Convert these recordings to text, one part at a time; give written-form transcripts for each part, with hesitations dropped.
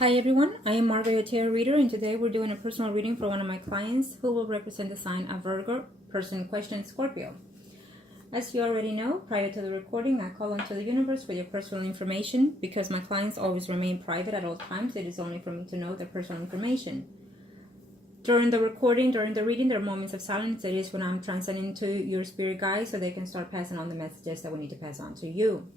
Hi everyone, I am Margourtarotreader, and today we're doing a personal reading for one of my clients who will represent the sign of Virgo, person in question Scorpio. As you already know, prior to the recording, I call onto the universe with your personal information. Because my clients always remain private at all times, it is only for me to know their personal information. During the recording, during the reading, there are moments of silence. It is when I'm transcending to your spirit guides so they can start passing on the messages that we need to pass on to you.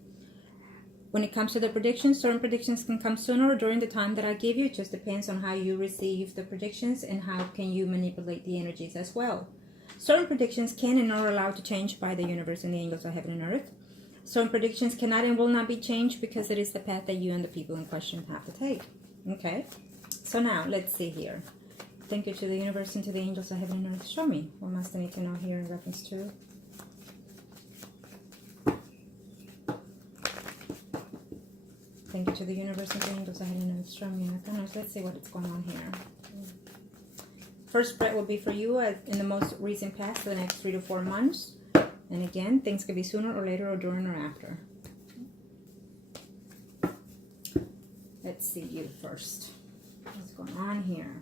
When it comes to the predictions, certain predictions can come sooner or during the time that I give you. It just depends on how you receive the predictions and how can you manipulate the energies as well. Certain predictions can and are allowed to change by the universe and the angels of heaven and earth. Certain predictions cannot and will not be changed because it is the path that you and the people in question have to take. Okay, so now let's see here. Thank you to the universe and to the angels of heaven and earth. Show me what must I need to know here in reference to Thank you to the universe and the angels ahead and show me. Let's see what's going on here. First spread will be for you in the most recent past for the next 3 to 4 months. And again, things could be sooner or later or during or after. Let's see you first. What's going on here?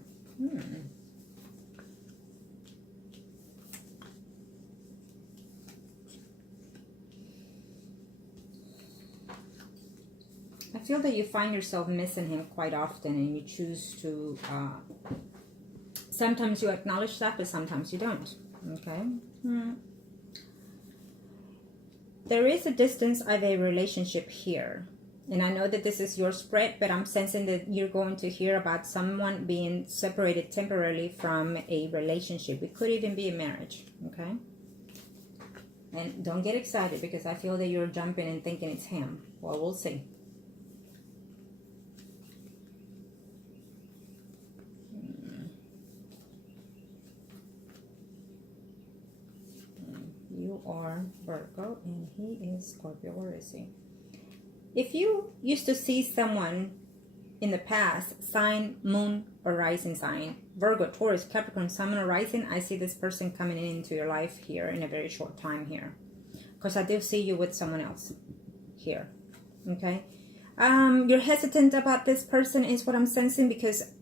I feel that you find yourself missing him quite often, and you choose to, sometimes you acknowledge that, but sometimes you don't, okay? There is a distance of a relationship here, and I know that this is your spread, but I'm sensing that you're going to hear about someone being separated temporarily from a relationship. It could even be a marriage, okay? And don't get excited because I feel that you're jumping and thinking it's him. Well, we'll see. You are Virgo and he is Scorpio. Where is he? If you used to see someone in the past, sign, moon, or rising sign, Virgo, Taurus, Capricorn, Sun, or rising, I see this person coming into your life here in a very short time here. Because I do see you with someone else here. Okay? You're hesitant about this person is what I'm sensing, because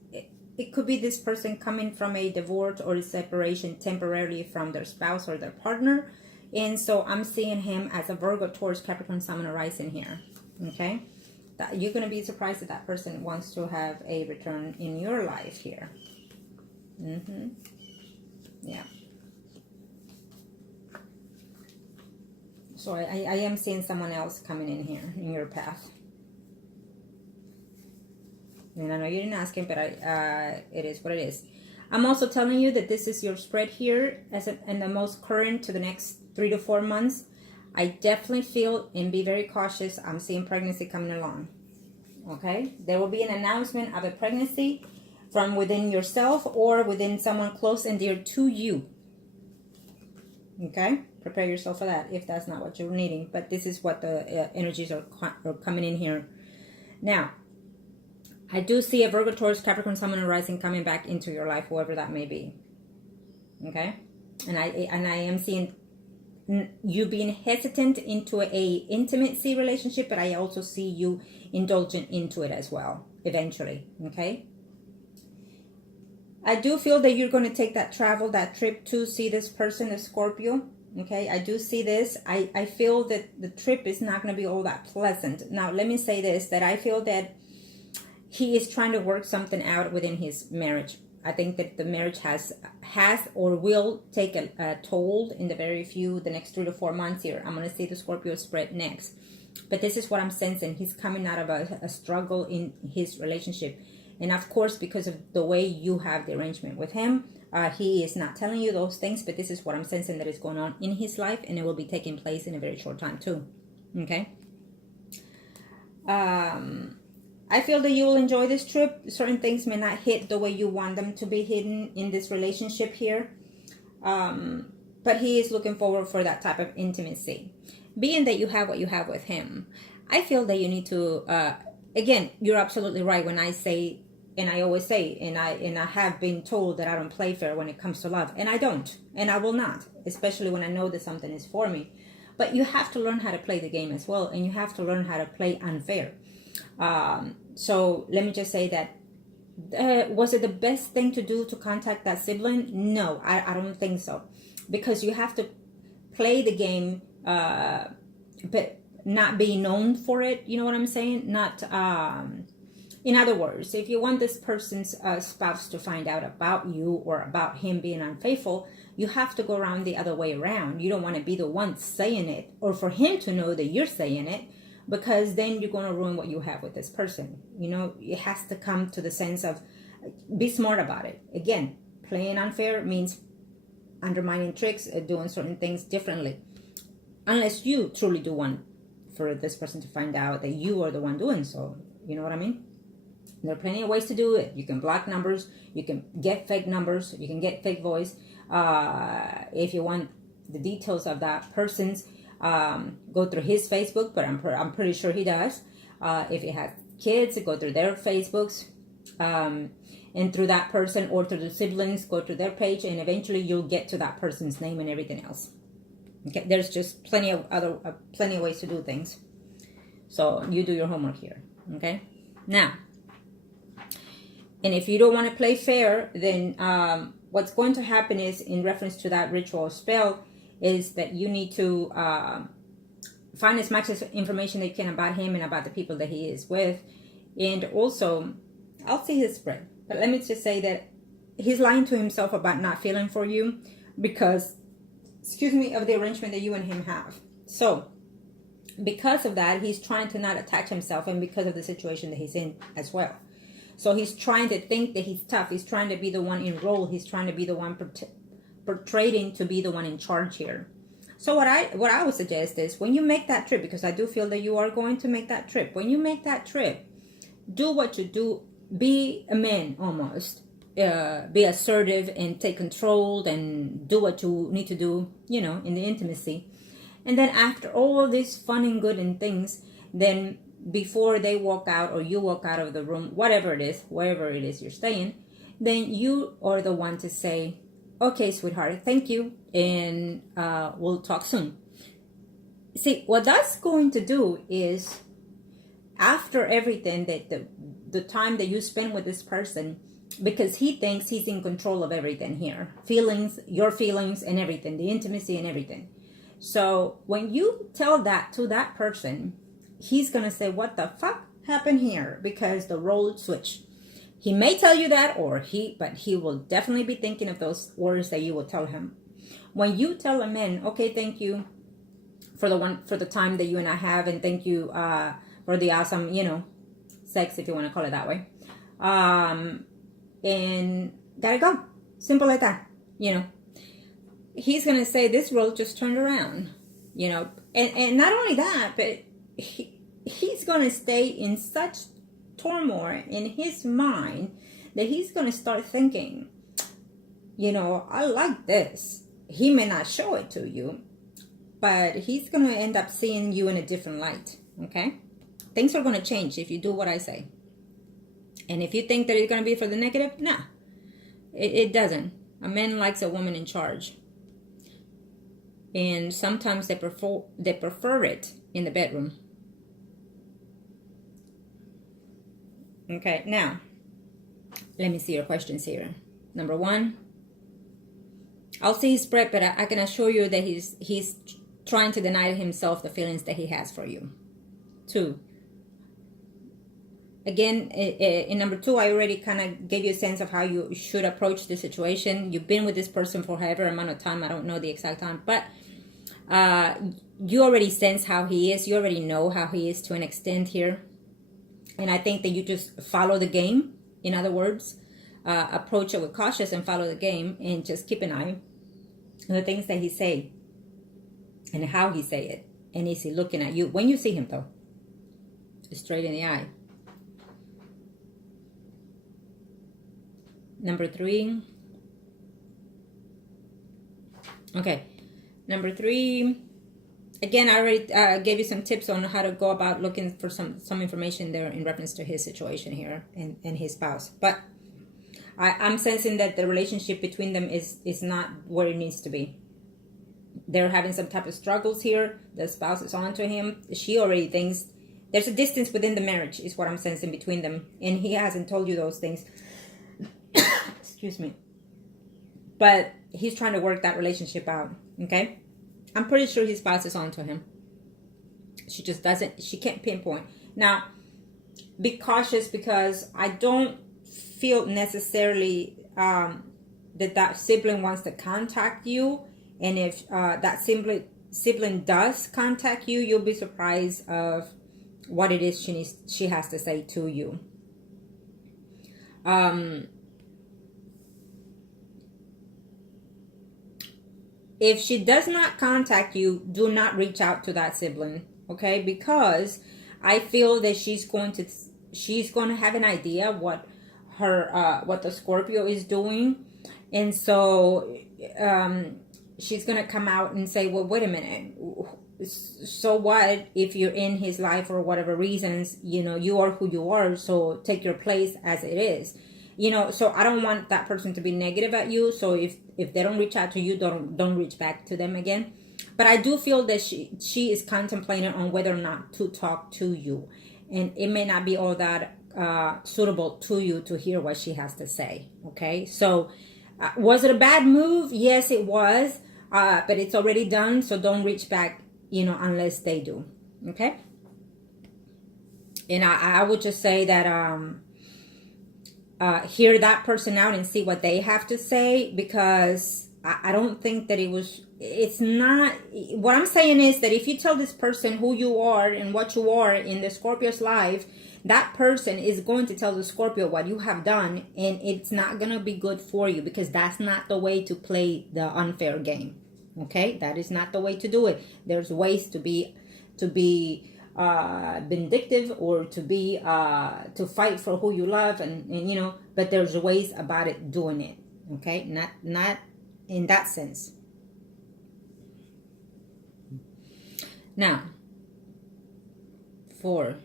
it could be this person coming from a divorce or a separation temporarily from their spouse or their partner. And so I'm seeing him as a Virgo, Taurus, Capricorn, Sun, or rising here. Okay? You're going to be surprised that that person wants to have a return in your life here. Yeah. So I am seeing someone else coming in here in your path. And I know you didn't ask him, but it is what it is. I'm also telling you that this is your spread here and the most current to the next 3 to 4 months. I definitely feel, and be very cautious, I'm seeing pregnancy coming along. Okay? There will be an announcement of a pregnancy from within yourself or within someone close and dear to you. Okay? Prepare yourself for that if that's not what you're needing. But this is what the energies are coming in here. Now, I do see a Virgo, Taurus, Capricorn, Sun, and rising coming back into your life, whoever that may be. Okay? And I am seeing you being hesitant into a intimacy relationship, but I also see you indulgent into it as well, eventually. Okay? I do feel that you're going to take that travel, that trip to see this person, the Scorpio. Okay? I do see this. I feel that the trip is not going to be all that pleasant. Now, let me say this, that I feel that he is trying to work something out within his marriage. I think that the marriage has or will take a toll in the next 3 to 4 months here. I'm going to see the Scorpio spread next. But this is what I'm sensing. He's coming out of a struggle in his relationship. And of course, because of the way you have the arrangement with him, he is not telling you those things. But this is what I'm sensing that is going on in his life. And it will be taking place in a very short time too. Okay? I feel that you will enjoy this trip. Certain things may not hit the way you want them to be hidden in this relationship here. But he is looking forward for that type of intimacy. Being that you have what you have with him, I feel that you need to, again, you're absolutely right when I say, and I always say, and I have been told that I don't play fair when it comes to love. And I don't, and I will not, especially when I know that something is for me. But you have to learn how to play the game as well, and you have to learn how to play unfair. So let me just say that, was it the best thing to do to contact that sibling? No, I don't think so. Because you have to play the game, but not be known for it. You know what I'm saying? Not, in other words, if you want this person's spouse to find out about you or about him being unfaithful, you have to go around the other way around. You don't want to be the one saying it, or for him to know that you're saying it, because then you're going to ruin what you have with this person. You know, it has to come to the sense of, be smart about it. Again, playing unfair means undermining tricks, doing certain things differently. Unless you truly do want for this person to find out that you are the one doing so. You know what I mean? There are plenty of ways to do it. You can block numbers. You can get fake numbers. You can get fake voice. If you want the details of that person's, go through his Facebook, but I'm pretty sure he does. If he has kids, go through their Facebooks, and through that person, or through the siblings, go to their page, and eventually you'll get to that person's name and everything else. Okay, there's just plenty of ways to do things. So you do your homework here. Okay, now, and if you don't want to play fair, then what's going to happen is, in reference to that ritual spell, is that you need to find as much information that you can about him and about the people that he is with. And also, I'll see his spread. But let me just say that he's lying to himself about not feeling for you because, of the arrangement that you and him have. So, because of that, he's trying to not attach himself, and because of the situation that he's in as well. So he's trying to think that he's tough. He's trying to be the one in role. He's trying to be the one portraying to be the one in charge here. So what I would suggest is, when you make that trip, because I do feel that you are going to make that trip. When you make that trip, do what you do. Be a man almost. Be assertive and take control and do what you need to do, in the intimacy. And then after all of this fun and good and things, then before they walk out or you walk out of the room, whatever it is, wherever it is you're staying, then you are the one to say, okay, sweetheart, thank you, and we'll talk soon. See, what that's going to do is, after everything, that the time that you spend with this person, because he thinks he's in control of everything here, feelings, your feelings and everything, the intimacy and everything. So when you tell that to that person, he's going to say, what the fuck happened here? Because the role switch. He may tell you that, but he will definitely be thinking of those words that you will tell him. When you tell a man, okay, thank you for the time that you and I have, and thank you for the awesome, sex, if you want to call it that way. And gotta go. Simple like that, He's going to say, this role just turned around, And not only that, but he's going to stay in such turmoil in his mind that he's going to start thinking, I like this. He may not show it to you, but he's going to end up seeing you in a different light, okay? Things are going to change if you do what I say. And if you think that it's going to be for the negative, nah, it doesn't. A man likes a woman in charge. And sometimes they prefer it in the bedroom. Okay, now, let me see your questions here. Number one, I'll see his spread, but I can assure you that he's trying to deny himself the feelings that he has for you. 2, again, in number 2, I already kind of gave you a sense of how you should approach the situation. You've been with this person for however amount of time. I don't know the exact time, but you already sense how he is. You already know how he is to an extent here. And I think that you just follow the game. In other words, approach it with caution and follow the game, and just keep an eye on the things that he say and how he say it. And is he looking at you when you see him, though? Straight in the eye. Number 3. Okay. Number 3. Again, I already gave you some tips on how to go about looking for some information there in reference to his situation here and his spouse. But I'm sensing that the relationship between them is not where it needs to be. They're having some type of struggles here. The spouse is on to him. She already thinks There's a distance within the marriage is what I'm sensing between them. And he hasn't told you those things. Excuse me. But he's trying to work that relationship out. Okay? I'm pretty sure his spouse is on to him. She just doesn't, she can't pinpoint. Now, be cautious, because I don't feel necessarily that sibling wants to contact you. And if that sibling does contact you, you'll be surprised of what it is she has to say to you. If she does not contact you, do not reach out to that sibling, okay? Because I feel that she's going to have an idea what the Scorpio is doing, and so she's gonna come out and say, well, wait a minute, so what if you're in his life for whatever reasons? You are who you are, so take your place as it is. So I don't want that person to be negative at you. So if they don't reach out to you, don't reach back to them again. But I do feel that she is contemplating on whether or not to talk to you, and it may not be all that suitable to you to hear what she has to say. Okay, so was it a bad move? Yes, it was, but it's already done. So don't reach back, unless they do. Okay, and I would just say that hear that person out and see what they have to say, because I don't think that it's not, what I'm saying is that if you tell this person who you are and what you are in the Scorpio's life, that person is going to tell the Scorpio what you have done, and it's not going to be good for you, because that's not the way to play the unfair game. Okay, that is not the way to do it. There's ways to be vindictive, or to fight for who you love, and but there's ways about it doing it. Okay, not in that sense. Now, 4.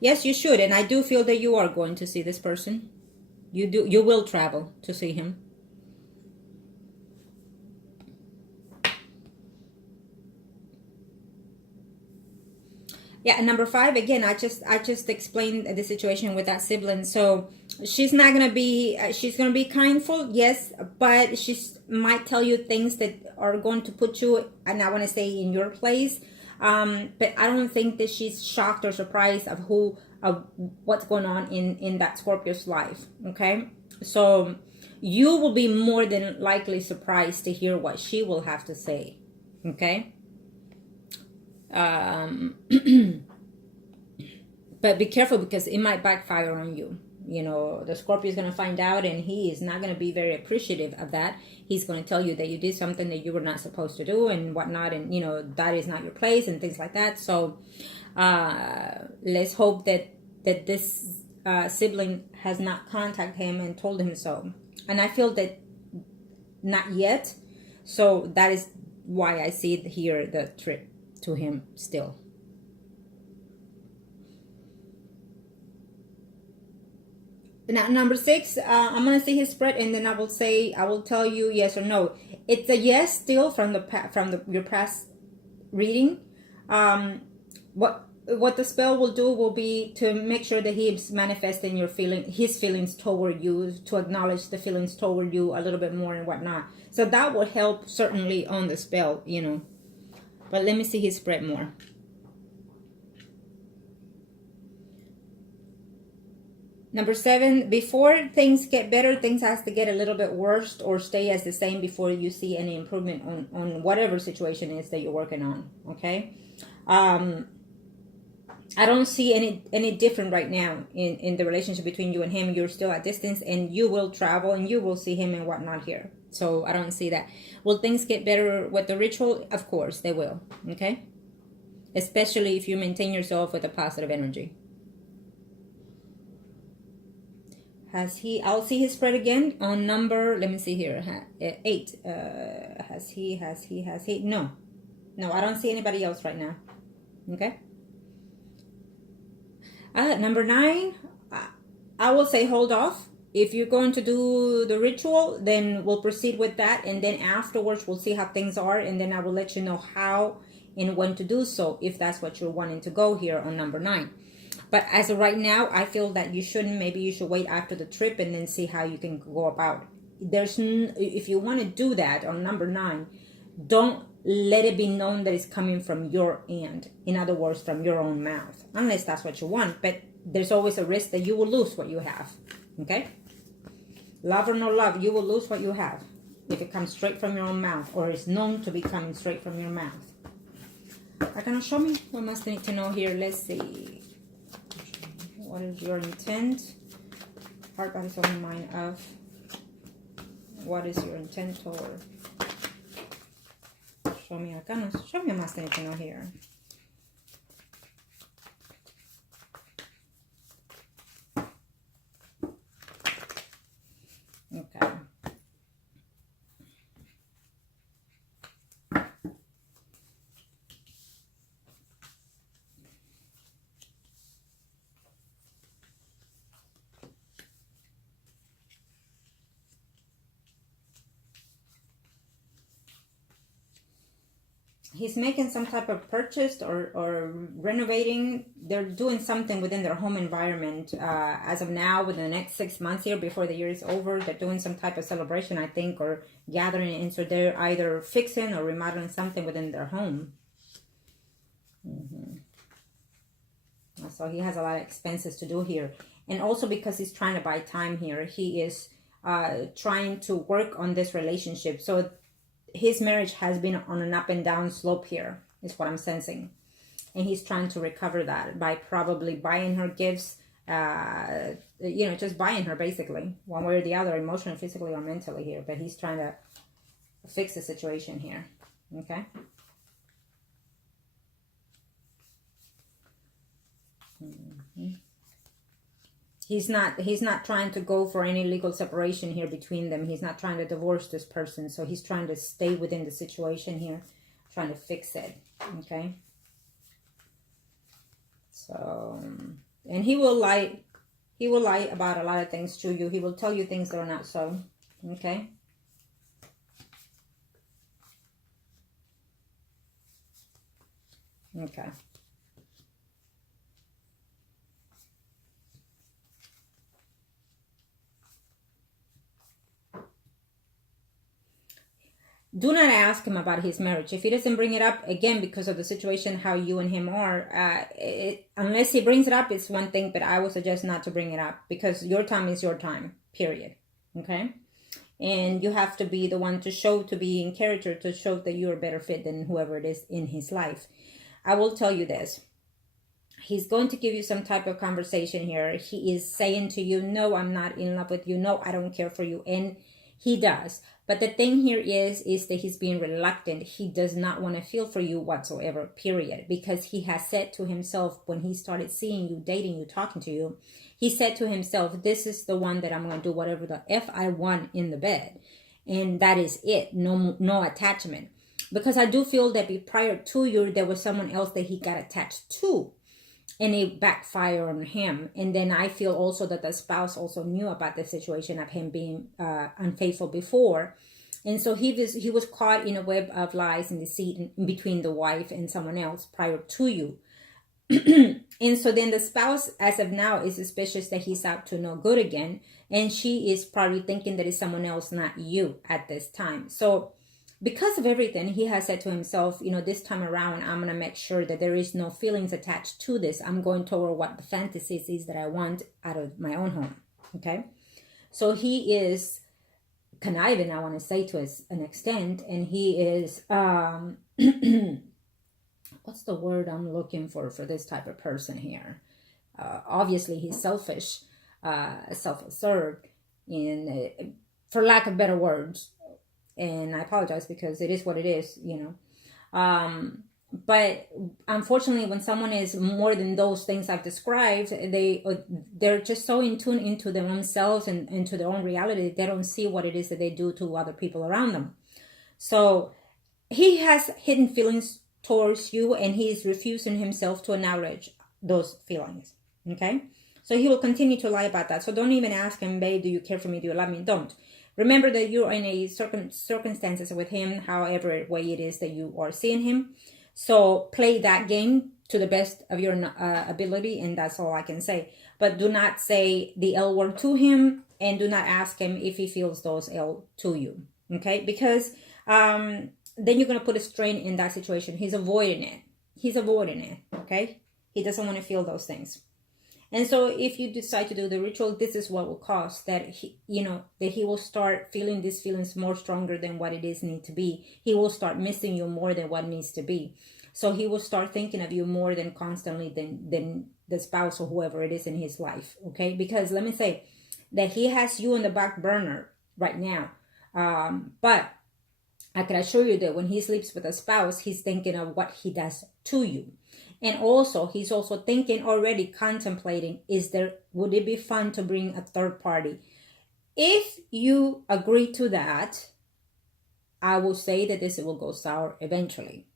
Yes, you should, and I do feel that you are going to see this person. You will travel to see him. Yeah, and number 5, again, I just explained the situation with that sibling. So she's not gonna be she's gonna be kindful, yes, but she might tell you things that are going to put you, and I want to say, in your place. But I don't think that she's shocked or surprised of what's going on in that Scorpio's life. Okay, so you will be more than likely surprised to hear what she will have to say. Okay. But be careful, because it might backfire on you. The Scorpio is going to find out, and he is not going to be very appreciative of that. He's going to tell you that you did something that you were not supposed to do and whatnot, and that is not your place and things like that. So let's hope that this sibling has not contacted him and told him so. And I feel that not yet. So that is why I see here the trip to him still. Now, number 6, I'm gonna see his spread, and then I will tell you yes or no. It's a yes still from your past reading. What the spell will do will be to make sure that he's manifesting his feelings toward you, to acknowledge the feelings toward you a little bit more and whatnot. So that will help certainly on the spell, But let me see his spread more. Number 7, before things get better, things has to get a little bit worse or stay as the same before you see any improvement on whatever situation is that you're working on. Okay. I don't see any different right now in the relationship between you and him. You're still at distance, and you will travel and you will see him and whatnot here. So I don't see that. Will things get better with the ritual? Of course they will. Okay. Especially if you maintain yourself with a positive energy. I'll see his spread again on number, let me see here, 8. Has he? No, I don't see anybody else right now. Okay. Number 9, I will say hold off. If you're going to do the ritual, then we'll proceed with that, and then afterwards we'll see how things are, and then I will let you know how and when to do so, if that's what you're wanting to go here on number 9. But as of right now, I feel that you shouldn't. Maybe you should wait after the trip and then see how you can go about it. If you want to do that on number 9, don't let it be known that it's coming from your end. In other words, from your own mouth, unless that's what you want. But there's always a risk that you will lose what you have. Okay? Love or no love, you will lose what you have if it comes straight from your own mouth, or is known to be coming straight from your mouth. Are gonna show me what must I need to know here? Let's see. What is your intent? Heart, body, soul, and mind of. What is your intent toward? Show me Arcanos. Show me what must I need to know here. Okay. He's making some type of purchase or renovating. They're doing something within their home environment. As of now, within the next 6 months here, before the year is over, they're doing some type of celebration, I think, or gathering. And so they're either fixing or remodeling something within their home. So he has a lot of expenses to do here. And also because he's trying to buy time here, he is trying to work on this relationship. So his marriage has been on an up and down slope here, is what I'm sensing. And he's trying to recover that by probably buying her gifts, just buying her basically, one way or the other, emotionally, physically, or mentally here. But he's trying to fix the situation here, okay? He's not trying to go for any legal separation here between them. He's not trying to divorce this person. So he's trying to stay within the situation here, trying to fix it. Okay. So, and he will lie about a lot of things to you. He will tell you things that are not so. Okay. Okay. Do not ask him about his marriage. If he doesn't bring it up, again, because of the situation, how you and him are, unless he brings it up, it's one thing, but I would suggest not to bring it up, because your time is your time, period. Okay? And you have to be the one to be in character, to show that you're a better fit than whoever it is in his life. I will tell you this. He's going to give you some type of conversation here. He is saying to you, no, I'm not in love with you. No, I don't care for you. And he does. But the thing here is that he's being reluctant. He does not want to feel for you whatsoever, period. Because he has said to himself, when he started seeing you, dating you, talking to you, he said to himself, this is the one that I'm going to do whatever the F I want in the bed. And that is it. No attachment. Because I do feel that prior to you, there was someone else that he got attached to. And it backfired on him. And then I feel also that the spouse also knew about the situation of him being unfaithful before. And so he was caught in a web of lies and deceit in between the wife and someone else prior to you. And so then the spouse, as of now, is suspicious that he's out to no good again. And she is probably thinking that it's someone else, not you, at this time. So because of everything, he has said to himself, this time around, I'm going to make sure that there is no feelings attached to this. I'm going toward what the fantasies is that I want out of my own home. Okay. So he is conniving, I want to say, to an extent. And he is, what's the word I'm looking for this type of person here? Obviously, he's selfish, self-absorbed, and for lack of better words. And I apologize because it is what it is, But unfortunately, when someone is more than those things I've described, they're just so in tune into their own selves and into their own reality, they don't see what it is that they do to other people around them. So he has hidden feelings towards you, and he is refusing himself to acknowledge those feelings. Okay? So he will continue to lie about that. So don't even ask him, babe, do you care for me? Do you love me? Don't. Remember that you're in a circumstances with him, however way it is that you are seeing him. So play that game to the best of your ability, and that's all I can say. But do not say the L word to him, and do not ask him if he feels those L to you. Okay? Because then you're going to put a strain in that situation. He's avoiding it. He's avoiding it. Okay? He doesn't want to feel those things. And so if you decide to do the ritual, this is what will cause that he, that he will start feeling these feelings more stronger than what it is need to be. He will start missing you more than what needs to be. So he will start thinking of you more than constantly than the spouse or whoever it is in his life. Okay? Because let me say that he has you on the back burner right now. But I can assure you that when he sleeps with a spouse, he's thinking of what he does to you. And also, he's also thinking, already contemplating, would it be fun to bring a third party? If you agree to that, I will say that this will go sour eventually.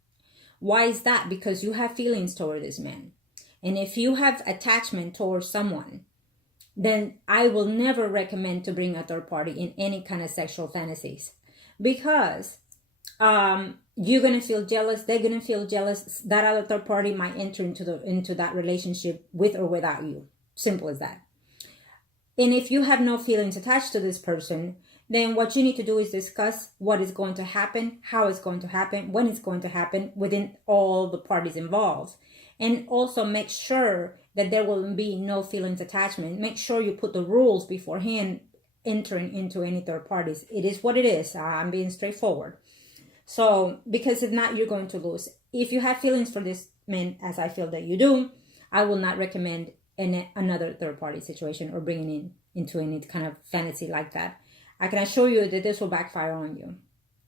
Why is that? Because you have feelings toward this man. And if you have attachment towards someone, then I will never recommend to bring a third party in any kind of sexual fantasies. Because you're gonna feel jealous, they're gonna feel jealous, that other third party might enter into that relationship with or without you. Simple as that. And if you have no feelings attached to this person, then what you need to do is discuss what is going to happen, how it's going to happen, when it's going to happen within all the parties involved. And also make sure that there will be no feelings attachment. Make sure you put the rules beforehand entering into any third parties. It is what it is. I'm being straightforward. So, because if not, you're going to lose. If you have feelings for this man, as I feel that you do, I will not recommend another third party situation or bringing in into any kind of fantasy like that. I can assure you that this will backfire on you.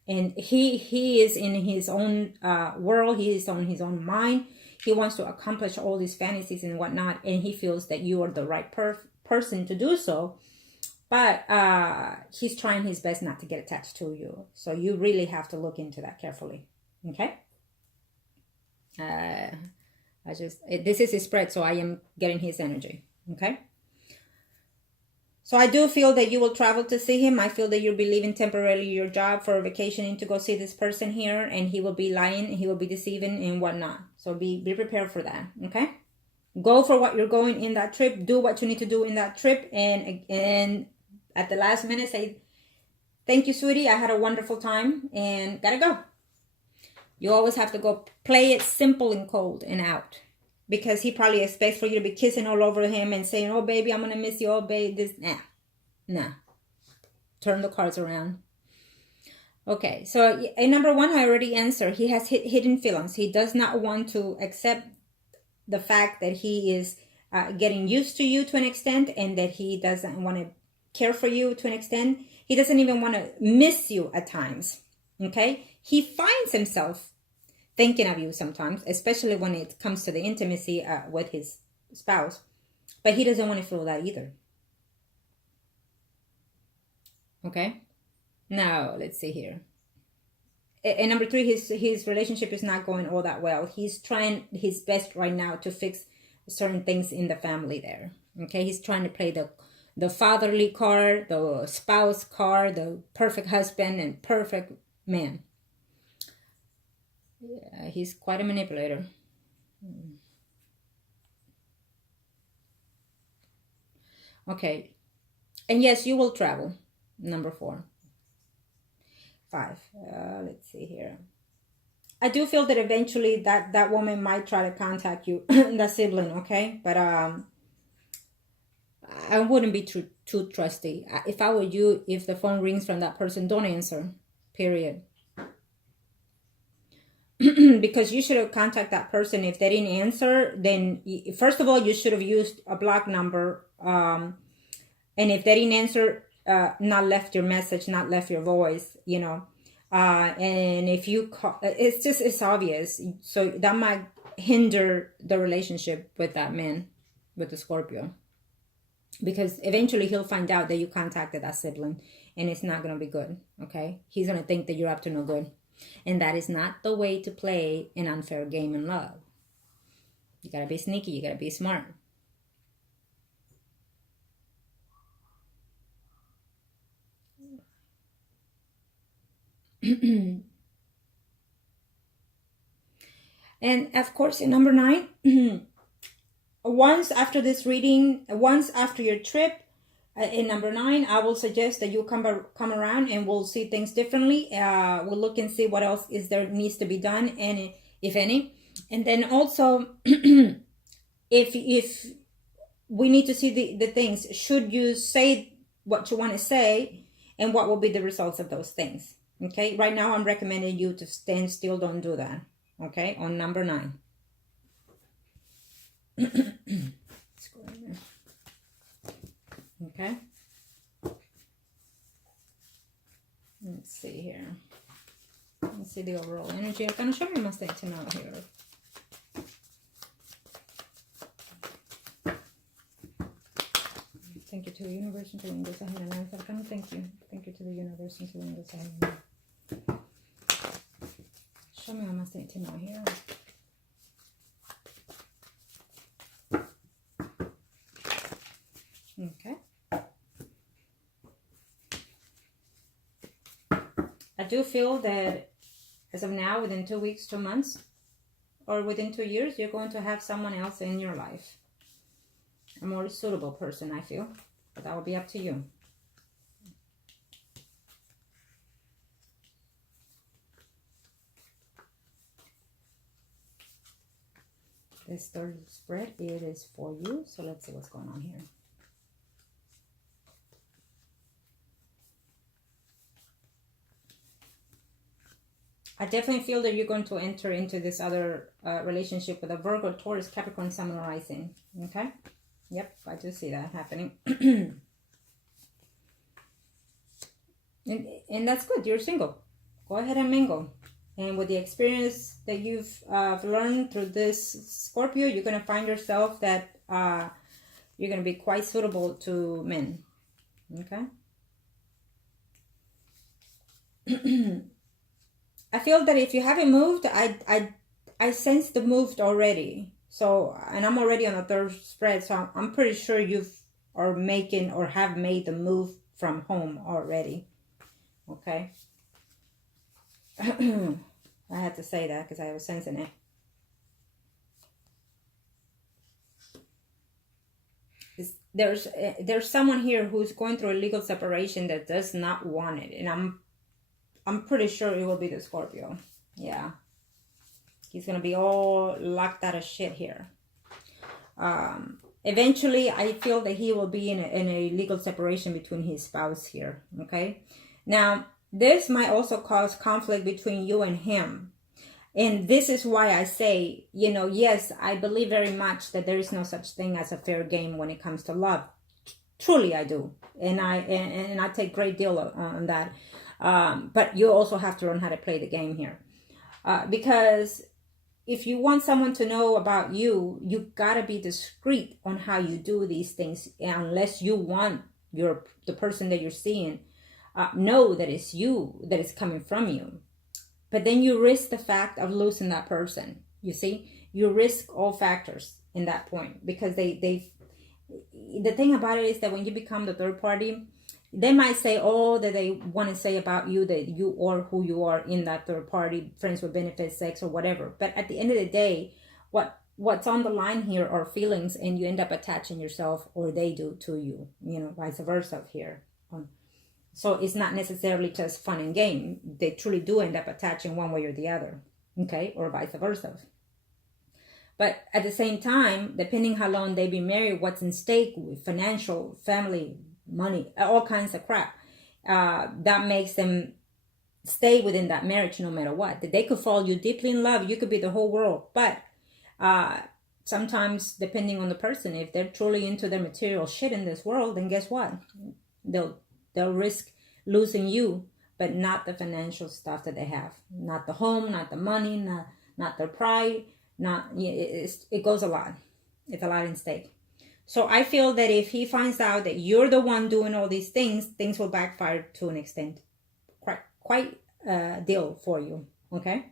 And he is in his own world. He is on his own mind. He wants to accomplish all these fantasies and whatnot. And he feels that you are the right person to do so. But he's trying his best not to get attached to you. So you really have to look into that carefully. Okay? This is his spread, so I am getting his energy. Okay? So I do feel that you will travel to see him. I feel that you'll be leaving temporarily your job for a vacation to go see this person here. And he will be lying, he will be deceiving and whatnot. So be prepared for that. Okay? Go for what you're going in that trip. Do what you need to do in that trip. And at the last minute, say, thank you, sweetie. I had a wonderful time and gotta go. You always have to go play it simple and cold and out. Because he probably expects for you to be kissing all over him and saying, oh, baby, I'm going to miss you. Oh, baby, this. Nah. Turn the cards around. Okay, so number one, I already answered. He has hidden feelings. He does not want to accept the fact that he is getting used to you to an extent and that he doesn't want to care for you to an extent. He doesn't even want to miss you at times. Okay? He finds himself thinking of you sometimes, especially when it comes to the intimacy with his spouse. But he doesn't want to feel that either. Okay? Now, let's see here. And number three, his relationship is not going all that well. He's trying his best right now to fix certain things in the family there. Okay? He's trying to play the fatherly card, the spouse card, the perfect husband and perfect man. Yeah, he's quite a manipulator. Okay. And yes, you will travel. Number 4. 5. Let's see here. I do feel that eventually that woman might try to contact you, that sibling, okay? But I wouldn't be too trusty. If I were you, if the phone rings from that person, don't answer. Period. Because you should have contacted that person. If they didn't answer, then first of all, you should have used a block number. And if they didn't answer, not left your message, not left your voice, you know. And if you call, it's obvious. So that might hinder the relationship with that man, with the Scorpio. Because eventually he'll find out that you contacted that sibling and it's not going to be good, okay? He's going to think that you're up to no good. And that is not the way to play an unfair game in love. You got to be sneaky. You got to be smart. And of course, in number 9, once after this reading, once after your trip, in number 9, I will suggest that you come around and we'll see things differently. We'll look and see what else is there needs to be done, and if any. And then also, if we need to see the things, should you say what you want to say, and what will be the results of those things. Okay, right now I'm recommending you to stand still, don't do that. Okay, on number 9. Let's go in there. Okay, let's see here. Let's see the overall energy. I'm gonna show you my state now here. Thank you to the universe and to windows ahead and life. Thank you. Thank you to the universe and to windows ahead and life. Show me what my state now here. Okay. I do feel that as of now, within 2 weeks, 2 months, or within 2 years, you're going to have someone else in your life. A more suitable person, I feel. But that will be up to you. This third spread, it is for you. So let's see what's going on here. I definitely feel that you're going to enter into this other relationship with a Virgo, Taurus, Capricorn, Sun, and Rising. Okay? Yep, I do see that happening. and that's good. You're single. Go ahead and mingle. And with the experience that you've learned through this Scorpio, you're going to find yourself that you're going to be quite suitable to men. Okay? I feel that if you haven't moved, I sense the moved already. So, and I'm already on the third spread, so I'm pretty sure you've are making or have made the move from home already. Okay. I had to say that because I was sensing it. There's someone here who's going through a legal separation that does not want it, and I'm pretty sure it will be the Scorpio. Yeah. He's going to be all locked out of shit here. Eventually, I feel that he will be in a legal separation between his spouse here. Okay. Now, this might also cause conflict between you and him. And this is why I say, you know, yes, I believe very much that there is no such thing as a fair game when it comes to love. Truly, I do. And I take great deal on that. But you also have to learn how to play the game here. Because if you want someone to know about you, you gotta be discreet on how you do these things, unless you want the person that you're seeing know that it's you, that it's coming from you. But then you risk the fact of losing that person. You see, you risk all factors in that point, because the thing about it is that when you become the third party, they might say all that they want to say about you, that you are who you are in that third party, friends with benefits, sex, or whatever. But at the end of the day, what's on the line here are feelings, and you end up attaching yourself, or they do, to you, you know, vice versa here. So it's not necessarily just fun and game. They truly do end up attaching one way or the other, okay, or vice versa. But at the same time, depending how long they've been married, what's in stake with financial, family, money, all kinds of crap, that makes them stay within that marriage no matter what. They could fall you deeply in love. You could be the whole world. But sometimes, depending on the person, if they're truly into their material shit in this world, then guess what? They'll risk losing you, but not the financial stuff that they have. Not the home, not the money, not their pride. It goes a lot. It's a lot in stake. So I feel that if he finds out that you're the one doing all these things will backfire to an extent. Quite a deal for you, okay?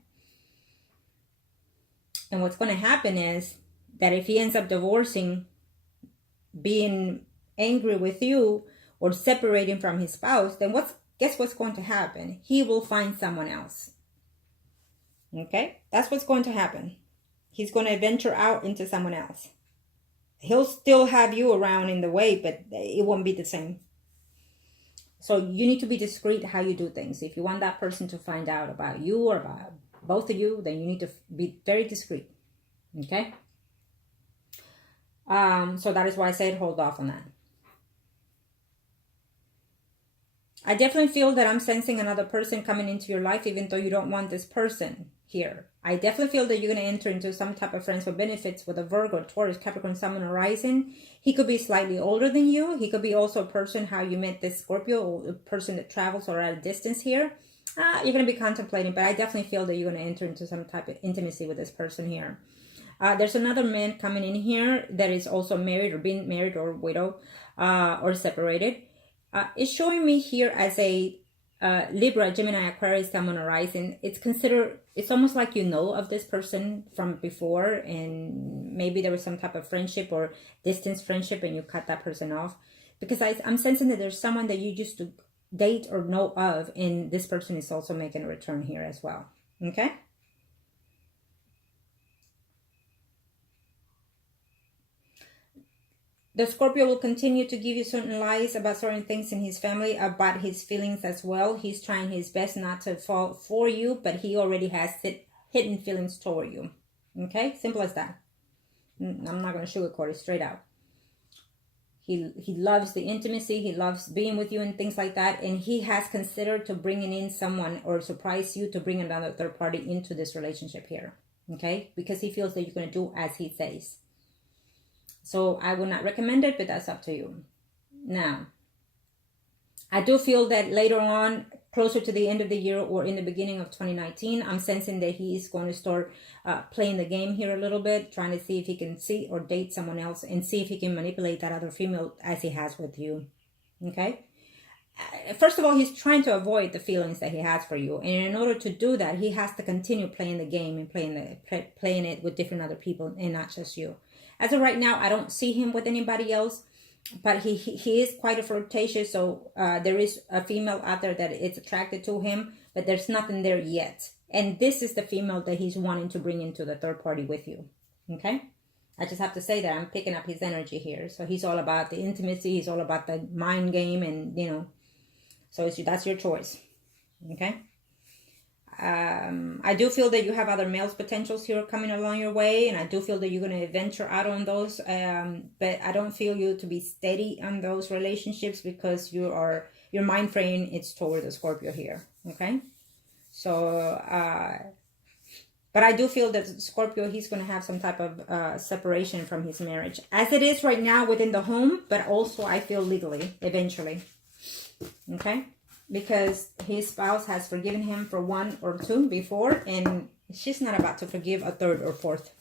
And what's going to happen is that if he ends up divorcing, being angry with you, or separating from his spouse, then guess what's going to happen? He will find someone else. Okay? That's what's going to happen. He's going to venture out into someone else. He'll still have you around in the way, but it won't be the same. So you need to be discreet how you do things. If you want that person to find out about you or about both of you, then you need to be very discreet. Okay? So that is why I said hold off on that. I definitely feel that I'm sensing another person coming into your life, even though you don't want this person here. I definitely feel that you're going to enter into some type of friends with benefits with a Virgo, Taurus, Capricorn, Sun, and Rising. He could be slightly older than you. He could be also a person how you met this Scorpio, or a person that travels or at a distance here. You're going to be contemplating, but I definitely feel that you're going to enter into some type of intimacy with this person here. There's another man coming in here that is also married or being married or widow or separated. It's showing me here as a Libra, Gemini, Aquarius, Sun, Moon, Rising. It's almost like you know of this person from before, and maybe there was some type of friendship or distance friendship and you cut that person off. Because I'm sensing that there's someone that you used to date or know of, and this person is also making a return here as well. Okay? The Scorpio will continue to give you certain lies about certain things in his family, about his feelings as well. He's trying his best not to fall for you, but he already has hidden feelings toward you. Okay? Simple as that. I'm not going to sugarcoat it, straight out. He loves the intimacy. He loves being with you and things like that. And he has considered to bringing in someone or surprise you to bring another third party into this relationship here. Okay? Because he feels that you're going to do as he says. So I would not recommend it, but that's up to you. Now, I do feel that later on, closer to the end of the year or in the beginning of 2019, I'm sensing that he is going to start playing the game here a little bit, trying to see if he can see or date someone else and see if he can manipulate that other female as he has with you. Okay? First of all, he's trying to avoid the feelings that he has for you. And in order to do that, he has to continue playing the game and playing it with different other people and not just you. As of right now, I don't see him with anybody else, but he is quite a flirtatious. So there is a female out there that is attracted to him, but there's nothing there yet. And this is the female that he's wanting to bring into the third party with you. Okay? I just have to say that I'm picking up his energy here. So he's all about the intimacy. He's all about the mind game and, you know. So that's your choice. Okay? I do feel that you have other males potentials here coming along your way, and I do feel that you're going to venture out on those, but I don't feel you to be steady on those relationships because your mind frame is toward the Scorpio here. Okay, so but I do feel that Scorpio, he's going to have some type of separation from his marriage as it is right now within the home, but also I feel legally eventually. Okay. Because his spouse has forgiven him for one or two before, and she's not about to forgive a third or fourth